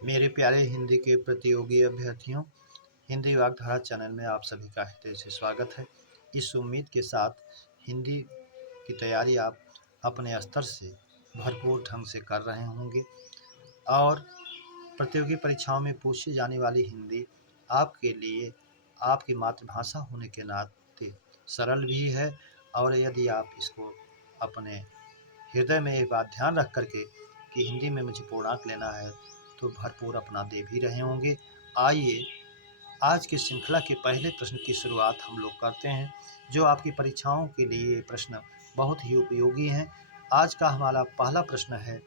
मेरे प्यारे हिंदी के प्रतियोगी अभ्यर्थियों, हिंदी वाग्धारा चैनल में आप सभी का हृदय से स्वागत है। इस उम्मीद के साथ हिंदी की तैयारी आप अपने स्तर से भरपूर ढंग से कर रहे होंगे और प्रतियोगी परीक्षाओं में पूछी जाने वाली हिंदी आपके लिए आपकी मातृभाषा होने के नाते सरल भी है। और यदि आप इसको अपने हृदय में ये बात ध्यान रख करके कि हिंदी में मुझे पूर्णांक लेना है तो भरपूर अपना दे भी रहे होंगे। आइए आज की श्रृंखला के पहले प्रश्न की शुरुआत हम लोग करते हैं, जो आपकी परीक्षाओं के लिए ये प्रश्न बहुत ही उपयोगी हैं। आज का हमारा पहला प्रश्न है,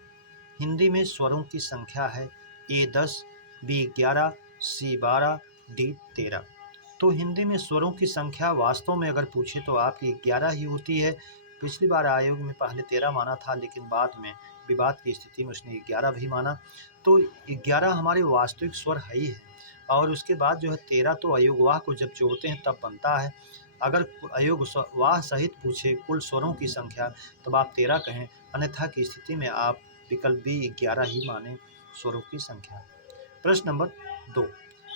हिंदी में स्वरों की संख्या है ए 10, बी 11, सी 12, डी 13। तो हिंदी में स्वरों की संख्या वास्तव में अगर पूछे तो आपकी 11 ही होती है। पिछली बार आयोग में पहले 13 माना था, लेकिन बाद में विवाद की स्थिति में उसने 11 भी माना। तो 11 हमारे वास्तविक स्वर है ही है, और उसके बाद जो है 13 तो अयोगवाह को जब जोड़ते हैं तब बनता है। अगर अयोग वाह सहित पूछे कुल स्वरों की संख्या तब आप 13 कहें, अन्यथा की स्थिति में आप विकल्प बी 11 ही माने स्वरों की संख्या। प्रश्न नंबर 2,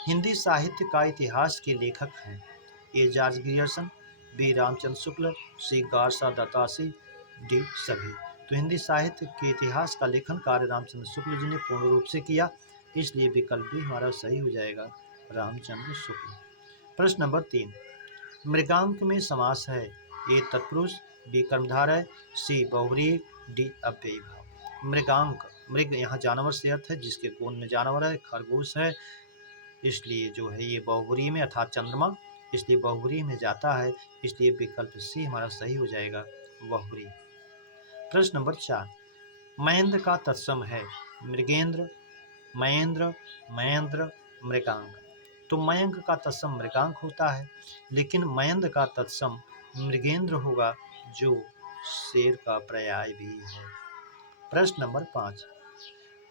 हिंदी साहित्य का इतिहास के लेखक हैं A George Grierson, B Ramchandra Shukla, C Garcin de Tassy, D सभी। तो हिंदी साहित्य के इतिहास का लेखन कार्य रामचंद्र शुक्ल जी ने पूर्ण रूप से किया, इसलिए विकल्प भी हमारा सही हो जाएगा, रामचंद्र शुक्ल। प्रश्न नंबर 3, मृगांक में समास है ए तत्पुरुष, बी कर्मधारय, सी बहुव्रीहि, डी अव्ययी भाव। मृगांक, मृग यहाँ जानवर से अर्थ है, जिसके गोद में जानवर है, खरगोश है, इसलिए जो है ये बहुव्रीहि में अर्थात चंद्रमा, इसलिए बहुव्रीहि में जाता है, इसलिए विकल्प सी हमारा सही हो जाएगा, बहुव्रीहि। प्रश्न नंबर 4, महेंद्र का तत्सम है मृगेंद्र, महेंद्र, महेंद्र, मृगांक। तो मयंक का तत्सम मृगांक होता है, लेकिन महेंद्र का तत्सम मृगेंद्र होगा, जो शेर का पर्याय भी है। प्रश्न नंबर 5,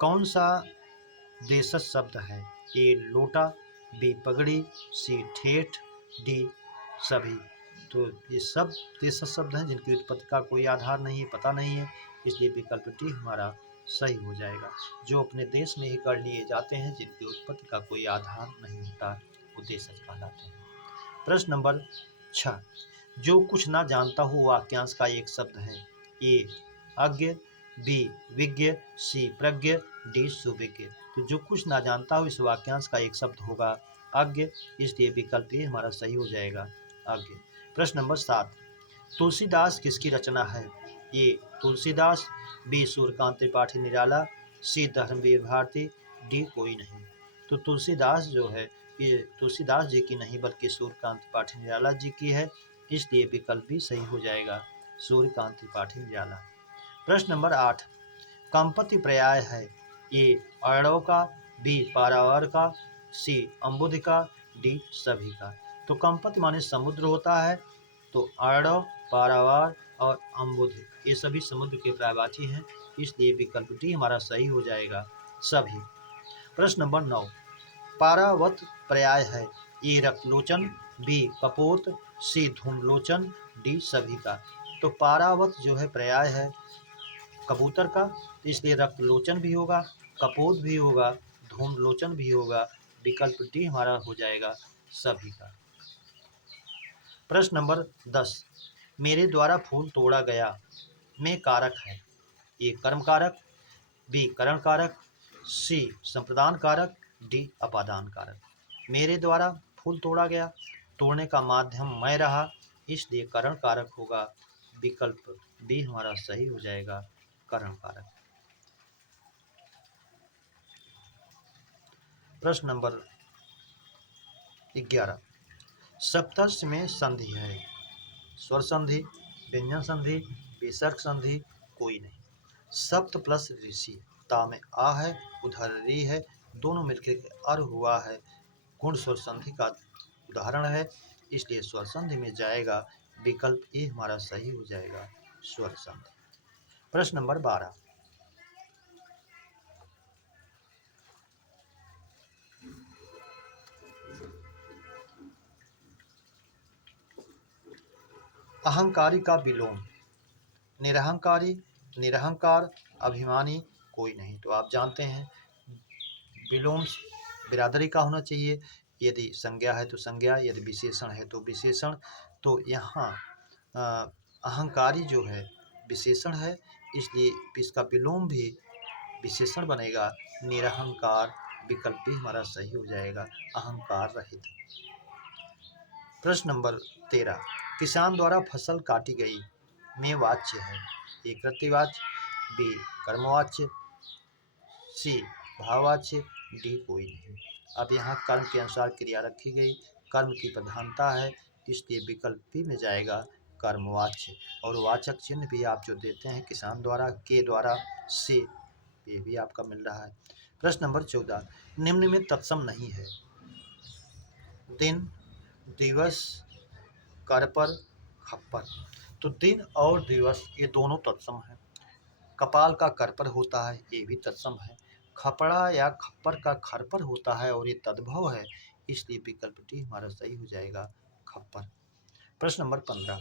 कौन सा देशज शब्द है ए लोटा, बी पगड़ी, सी ठेठ, डी सभी। तो ये सब देशज शब्द हैं जिनकी उत्पत्ति का कोई आधार नहीं है, पता नहीं है, इसलिए विकल्प डी हमारा सही हो जाएगा। जो अपने देश में ही कर लिए जाते हैं, जिनकी उत्पत्ति का कोई आधार नहीं होता, वो देशज कहलाते हैं। प्रश्न नंबर 6, जो कुछ ना जानता हो वाक्यांश का एक शब्द है ए अज्ञ, बी विज्ञ, सी प्रज्ञ, डी सुविज्ञ। तो जो कुछ ना जानता हो इस वाक्यांश का एक शब्द होगा अज्ञ, इसलिए विकल्प ए हमारा सही हो जाएगा, अज्ञ। प्रश्न नंबर 7, तुलसीदास किसकी रचना है ए तुलसीदास, बी सूर्यकांत त्रिपाठी निराला, सी धर्मवीर भारती, डी कोई नहीं। तो तुलसीदास जो है ये तुलसीदास जी की नहीं बल्कि सूर्यकांत त्रिपाठी निराला जी की है, इसलिए विकल्प भी सही हो जाएगा, सूर्यकांत त्रिपाठी निराला। प्रश्न नंबर 8, कंपति पर्याय है ए अणव का, बी पारावार का, सी अम्बुध का, डी सभी का। तो कंपति माने समुद्र होता है, तो अणव, पारावार और अम्बुध ये सभी समुद्र के पर्यायवाची हैं, इसलिए विकल्प डी हमारा सही हो जाएगा, सभी। प्रश्न नंबर 9, पारावत पर्याय है ए रक्तलोचन, बी कपोत, सी धूम्रलोचन, डी सभी का। तो पारावत जो है पर्याय है कबूतर का, तो इसलिए रक्तलोचन भी होगा, कपोत भी होगा, धूम्रलोचन भी होगा, विकल्प डी हमारा हो जाएगा, सभी का। प्रश्न नंबर 10, मेरे द्वारा फूल तोड़ा गया में कारक है ए कर्म कारक, बी करण कारक, सी संप्रदान कारक, डी अपादान कारक। मेरे द्वारा फूल तोड़ा गया, तोड़ने का माध्यम मैं रहा, इसलिए करण कारक होगा, विकल्प बी हमारा सही हो जाएगा, करण कारक। प्रश्न नंबर 11, सप्तस्य में संधि है स्वर संधि, व्यंजन संधि, विसर्ग संधि, कोई नहीं। सप्त प्लस ऋषि, ता में आ है, उधर री है, दोनों मिलकर अर हुआ है, गुण स्वर संधि का उदाहरण है, इसलिए स्वर संधि में जाएगा, विकल्प ए हमारा सही हो जाएगा, स्वर संधि। प्रश्न नंबर 12, अहंकारी का विलोम निरहंकारी, निरहंकार, अभिमानी, कोई नहीं। तो आप जानते हैं विलोम बिरादरी का होना चाहिए। यदि संज्ञा है तो संज्ञा, यदि विशेषण है तो विशेषण। तो यहाँ अहंकारी जो है विशेषण है, इसलिए इसका विलोम भी विशेषण बनेगा। निरहंकार विकल्प भी हमारा सही हो जाएगा, अहंकार रहित। प्रश्न नंबर 13, किसान द्वारा फसल काटी गई में वाच्य है। ए कृत्यवाच्य, बी कर्मवाच्य, सी भाववाच्य, डी कोई नहीं। अब यहाँ कर्म के अनुसार क्रिया रखी गई, कर्म की प्रधानता है, इसलिए विकल्प बी में जाएगा कर्मवाच्य। और वाचक चिन्ह भी आप जो देते हैं किसान द्वारा, के द्वारा, से, ये भी आपका मिल रहा है। प्रश्न नंबर 14, निम्न में तत्सम नहीं है। दिन, दिवस, कर पर, खप्पर। तो दिन और दिवस ये दोनों तत्सम हैं। कपाल का कर पर होता है, ये भी तत्सम है। खपड़ा या खप्पर का खर पर होता है और ये तद्भव है, इसलिए विकल्प डी हमारा सही हो जाएगा, खप्पर। प्रश्न नंबर 15,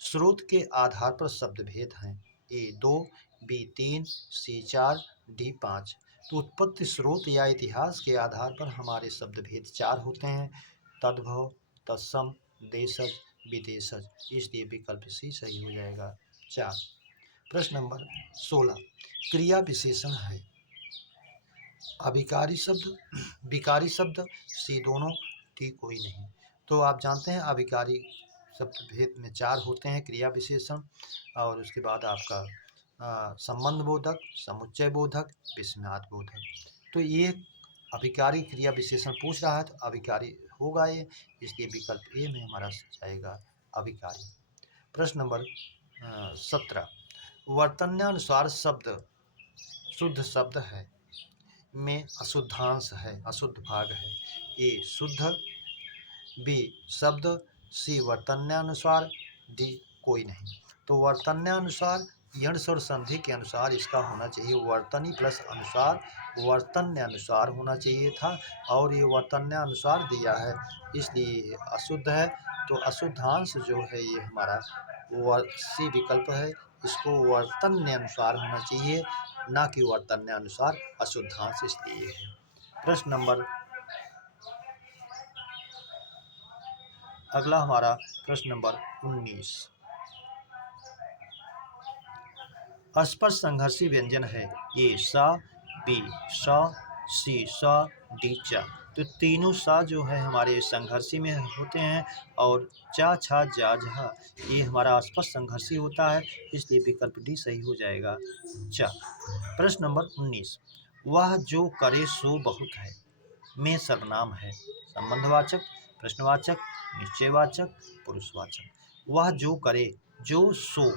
स्रोत के आधार पर शब्द भेद हैं। ए 2, बी 3, सी 4, डी 5। तो उत्पत्ति, स्रोत या इतिहास के आधार पर हमारे शब्द भेद 4 होते हैं, तद्भव, तत्सम, देशज, विदेशज, इसलिए विकल्प सी सही हो जाएगा, 4। प्रश्न नंबर 16, क्रिया विशेषण है। अभिकारी शब्द, विकारी शब्द, सी दोनों, डी कोई नहीं। तो आप जानते हैं अभिकारी शब्द भेद में 4 होते हैं, क्रिया विशेषण, और उसके बाद आपका संबंध बोधक, समुच्चय बोधक, विस्मयार्थ बोधक। तो ये अभिकारी क्रिया विशेषण पूछ रहा है तो अभिकारी होगा ये, इसलिए विकल्प ए में हमारा जाएगा अभिकारी। प्रश्न नंबर 17, वर्तन्यानुसार शब्द शुद्ध शब्द है में अशुद्धांश है, अशुद्ध भाग है। ए शुद्ध, बी शब्द, सी वर्तन्यानुसार, डी कोई नहीं। तो वर्तन्यानुसार यण स्वर संधि के अनुसार इसका होना चाहिए वर्तनी प्लस अनुसार, वर्तन्यानुसार होना चाहिए था, और ये वर्तन्यानुसार दिया है, इसलिए ये अशुद्ध है। तो अशुद्धांश जो है ये हमारा सी विकल्प है, इसको वर्तन्यानुसार होना चाहिए, ना कि वर्तन्यानुसार अशुद्धांश, इसलिए है। प्रश्न नंबर अगला हमारा प्रश्न नंबर 19, स्पष्ट संघर्षी व्यंजन है। ए सा, बी सा, सी सा, डी चा। तो तीनों सा जो है हमारे संघर्षी में होते हैं, और चा छा जा झा ये हमारा स्पष्ट संघर्षी होता है, इसलिए विकल्प डी सही हो जाएगा, चा। प्रश्न नंबर 19, वह जो करे सो बहुत है में सर्वनाम है। संबंधवाचक, प्रश्नवाचक, निश्चयवाचक, पुरुषवाचक। वह जो करे, जो सो,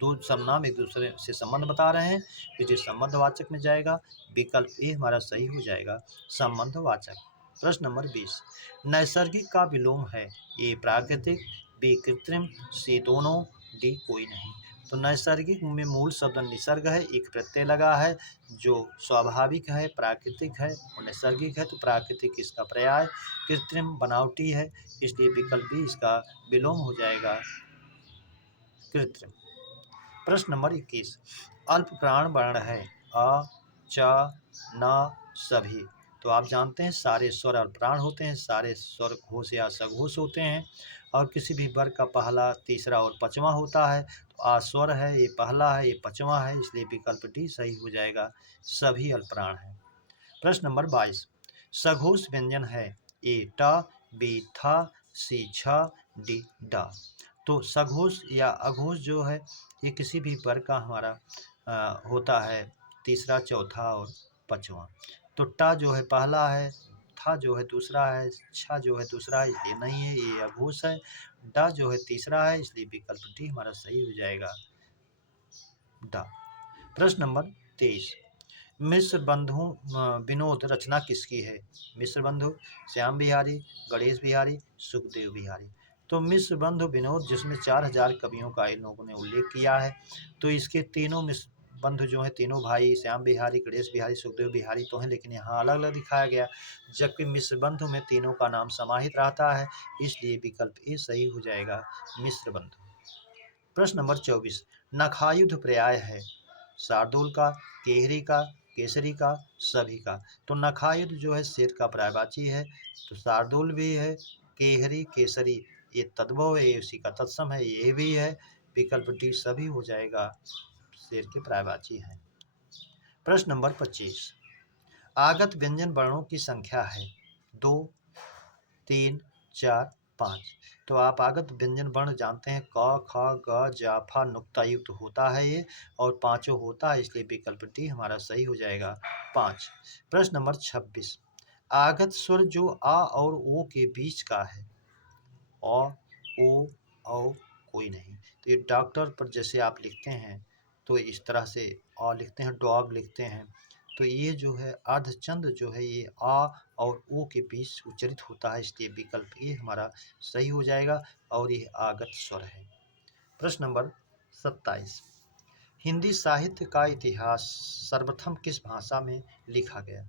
दो सर्वनाम एक दूसरे से संबंध बता रहे हैं, तो संबंधवाचक में जाएगा, विकल्प ए हमारा सही हो जाएगा, संबंधवाचक। प्रश्न नंबर 20, नैसर्गिक का विलोम है। ए प्राकृतिक, बी कृत्रिम, सी दोनों, डी कोई नहीं। तो नैसर्गिक में मूल शब्द निसर्ग है, एक प्रत्यय लगा है, जो स्वाभाविक है, प्राकृतिक है और नैसर्गिक है, तो प्राकृतिक इसका पर्याय, कृत्रिम बनावटी है, इसलिए विकल्प भी इसका विलोम हो जाएगा, कृत्रिम। प्रश्न नंबर 21, अल्प प्राण वर्ण है। अ, च, न, सभी। तो आप जानते हैं सारे स्वर अल्प प्राण होते हैं, सारे स्वर घोष या सघोष होते हैं, और किसी भी वर्ग का पहला, तीसरा और पांचवा होता है। तो आ स्वर है, ये पहला है, ये पांचवा है, इसलिए विकल्प डी सही हो जाएगा, सभी अल्प प्राण हैं। प्रश्न नंबर 22, सघोष व्यंजन है। ए ट, बी थ, सी छ, डी ड। तो सघोष या अघोष जो है ये किसी भी वर्ग का हमारा होता है, तीसरा, चौथा और पांचवा। तो टा जो है पहला है, था जो है दूसरा है, छा जो है दूसरा है, इसलिए नहीं है, ये अघोष है। डा जो है तीसरा है, इसलिए विकल्प डी हमारा सही हो जाएगा, डा। प्रश्न नंबर 23, मिश्र बंधु विनोद रचना किसकी है। मिश्र बंधु श्याम बिहारी, गणेश बिहारी, सुखदेव बिहारी। तो मिश्र बंधु विनोद जिसमें 4000 कवियों का इन लोगों ने उल्लेख किया है, तो इसके तीनों मिश्र बंधु जो हैं, तीनों भाई श्याम बिहारी, गणेश बिहारी, सुखदेव बिहारी तो हैं, लेकिन यहाँ अलग अलग दिखाया गया, जबकि मिश्र बंधु में तीनों का नाम समाहित रहता है, इसलिए विकल्प ए सही हो जाएगा, मिश्र बंधु। प्रश्न नंबर 24, नखायुध पर्याय है। शार्दूल का, केहरी का, केसरी का, सभी का। तो नखायुध जो है शेर का पर्यायवाची है। तो शार्दूल भी है, केहरी, केसरी ये तद्भव है, ये उसी का तत्सम है, ये भी है। विकल्प डी सभी हो जाएगा, शेर के पर्यायवाची है। प्रश्न नंबर 25, आगत व्यंजन वर्णों की संख्या है 2, 3, 4, 5। तो आप आगत व्यंजन वर्ण जानते हैं, क, ख, ग, ज, फ नुक्ता युक्त होता है ये, और पांचों होता है, इसलिए विकल्प डी हमारा सही हो जाएगा 5। प्रश्न नंबर 26, आगत स्वर जो आ और ओ के बीच का है, अ, ओ, औ कोई नहीं। तो ये डॉक्टर पर जैसे आप लिखते हैं तो इस तरह से अ लिखते हैं, डॉग लिखते हैं, तो ये जो है अर्धचंद जो है ये आ और ओ के बीच उच्चरित होता है, इसलिए विकल्प ए हमारा सही हो जाएगा और ये आगत स्वर है। प्रश्न नंबर 27, हिंदी साहित्य का इतिहास सर्वप्रथम किस भाषा में लिखा गया?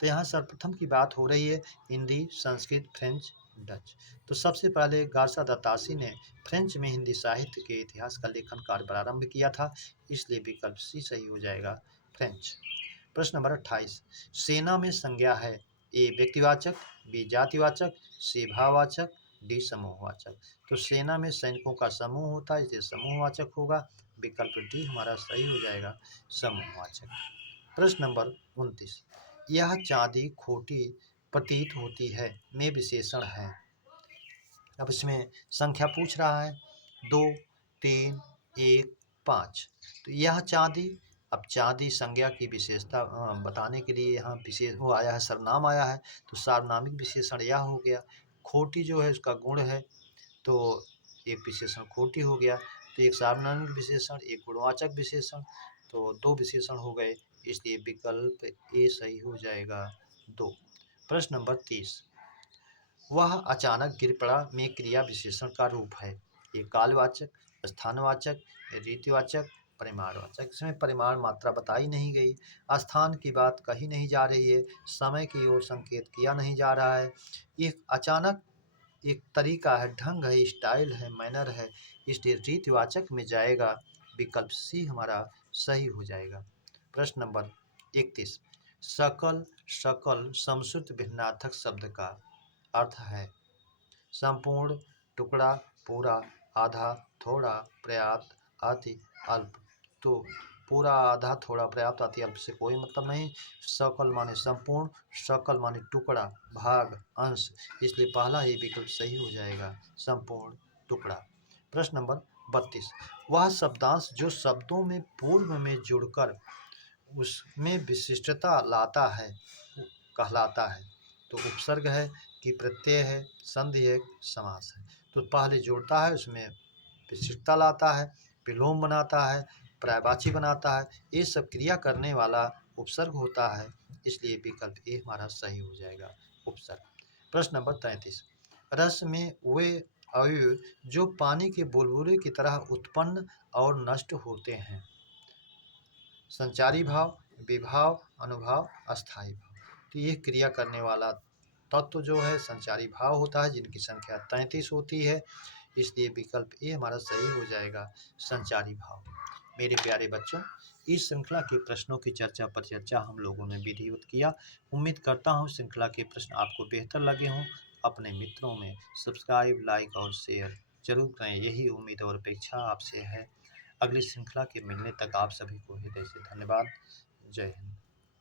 तो यहाँ सर्वप्रथम की बात हो रही है हिंदी, संस्कृत, फ्रेंच, डच। तो सबसे पहले गार्सा दत्तासी ने फ्रेंच में हिंदी साहित्य के इतिहास का लेखन कार्य प्रारंभ किया था, इसलिए विकल्प सी सही हो जाएगा, फ्रेंच। प्रश्न नंबर 28, सेना में संज्ञा है, ए व्यक्तिवाचक, बी जातिवाचक, सी भाववाचक, डी समूहवाचक। तो सेना में सैनिकों का समूह होता है, इसलिए समूहवाचक होगा, विकल्प डी हमारा सही हो जाएगा, समूहवाचक। प्रश्न नंबर 29, यह चांदी खोटी प्रतीत होती है में विशेषण है। अब इसमें संख्या पूछ रहा है 2, 3, 1, 5। तो यह चांदी, अब चांदी संज्ञा की विशेषता बताने के लिए यहाँ विशेष वो आया है, सर्वनाम आया है, तो सार्वनामिक विशेषण यह हो गया। खोटी जो है उसका गुण है, तो एक विशेषण खोटी हो गया, तो एक सार्वनामिक विशेषण, एक गुणवाचक विशेषण, तो दो विशेषण हो गए, इसलिए विकल्प ए सही हो जाएगा 2। प्रश्न नंबर 30, वह अचानक गिर पड़ा में क्रिया विशेषण का रूप है, ये कालवाचक, स्थानवाचक, रीतिवाचक, परिमाणवाचक। इसमें परिमाण मात्रा बताई नहीं गई, स्थान की बात कही नहीं जा रही है, समय की ओर संकेत किया नहीं जा रहा है। एक अचानक एक तरीका है, ढंग है, स्टाइल है, मैनर है, इसलिए रीतिवाचक में जाएगा, विकल्प सी हमारा सही हो जाएगा। प्रश्न नंबर 31, सकल सकल समश्रुत भिन्नार्थक शब्द का अर्थ है संपूर्ण, टुकड़ा, पूरा, आधा, थोड़ा, पर्याप्त, अति, अल्प। तो पूरा, आधा, थोड़ा, पर्याप्त, अति, अल्प से कोई मतलब नहीं। सकल माने संपूर्ण, सकल माने टुकड़ा, भाग, अंश, इसलिए पहला ही विकल्प सही हो जाएगा, संपूर्ण, टुकड़ा। प्रश्न नंबर 32, वह शब्दांश जो शब्दों में पूर्व में जुड़कर उसमें विशिष्टता लाता है वो कहलाता है। तो उपसर्ग है कि प्रत्यय है, संधि है, समास है। तो पहले जोड़ता है, उसमें विशिष्टता लाता है, विलोम बनाता है, पर्यायवाची बनाता है, ये सब क्रिया करने वाला उपसर्ग होता है, इसलिए विकल्प ए हमारा सही हो जाएगा, उपसर्ग। प्रश्न नंबर 33, रस में वे अवयव जो पानी के बुलबुले की तरह उत्पन्न और नष्ट होते हैं, संचारी भाव, विभाव, अनुभाव, अस्थाई भाव। तो ये क्रिया करने वाला तत्व जो है संचारी भाव होता है, जिनकी संख्या 33 होती है, इसलिए विकल्प ए हमारा सही हो जाएगा, संचारी भाव। मेरे प्यारे बच्चों, इस श्रृंखला के प्रश्नों की चर्चा पर चर्चा हम लोगों ने विधिवत किया। उम्मीद करता हूँ श्रृंखला के प्रश्न आपको बेहतर लगे हों। अपने मित्रों में सब्सक्राइब, लाइक और शेयर जरूर करें, यही उम्मीद और अपेक्षा आपसे है। अगली श्रृंखला के मिलने तक आप सभी को हृदय से धन्यवाद। जय हिंद।